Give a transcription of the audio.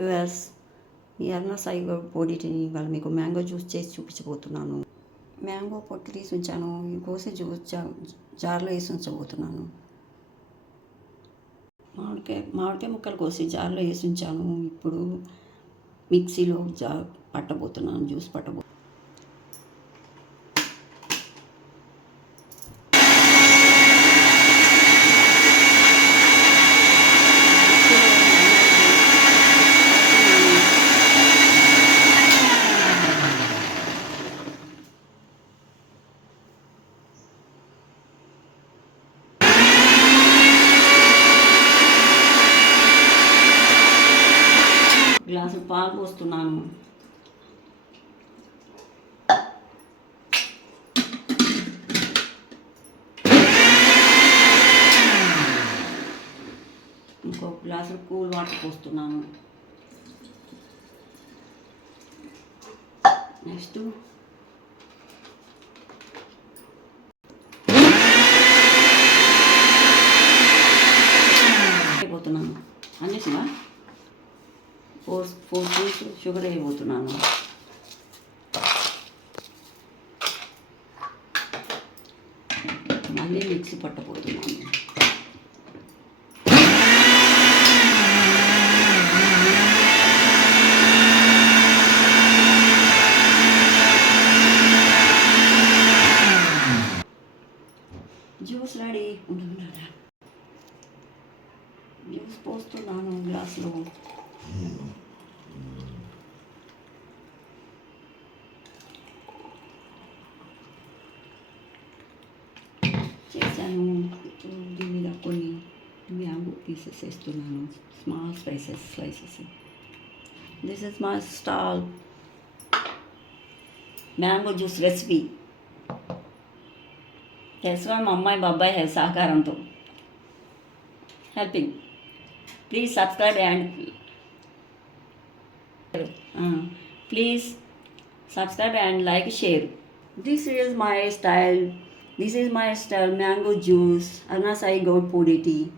వ్యూవర్స్, ఈ అరుణ సాయి పొడిటిని ఇవాళ మీకు మ్యాంగో జ్యూస్ చేసి చూపించబోతున్నాను. మ్యాంగో పొట్టు తీసి ఉంచాను, కోసి జ్యూస్ జార్లో వేసి ఉంచబోతున్నాను. మామిడికాయ ముక్కలు కోసి జార్లో వేసి ఉంచాను. ఇప్పుడు మిక్సీలో పట్టబోతున్నాను, జ్యూస్ పట్టబోతున్నాను. గ్లాసు పాలు పోస్తున్నాను. ఇంకో గ్లాసు కూల్ వాటర్ పోస్తున్నాను. నెక్స్ట్ అయిపోతున్నాను అన్నేసినా 4 స్పూన్స్ షుగర్ వేయబోతున్నాను. మళ్ళీ మిక్సీ పట్టబోతున్నాను. Juice ready. జ్యూస్ పోస్తున్నాను గ్లాసులో. చేశాను. దీని మీద కొన్ని మ్యాంగో పీసెస్ వేస్తున్నాను, small slices. This is my style mango juice recipe. చేస్తున్నాను మా అమ్మాయి బాబాయ్ సహకారంతో, helping. Please subscribe and please subscribe and like, share. This is my style. Mango juice. Aruna Sai Goat Puri tea.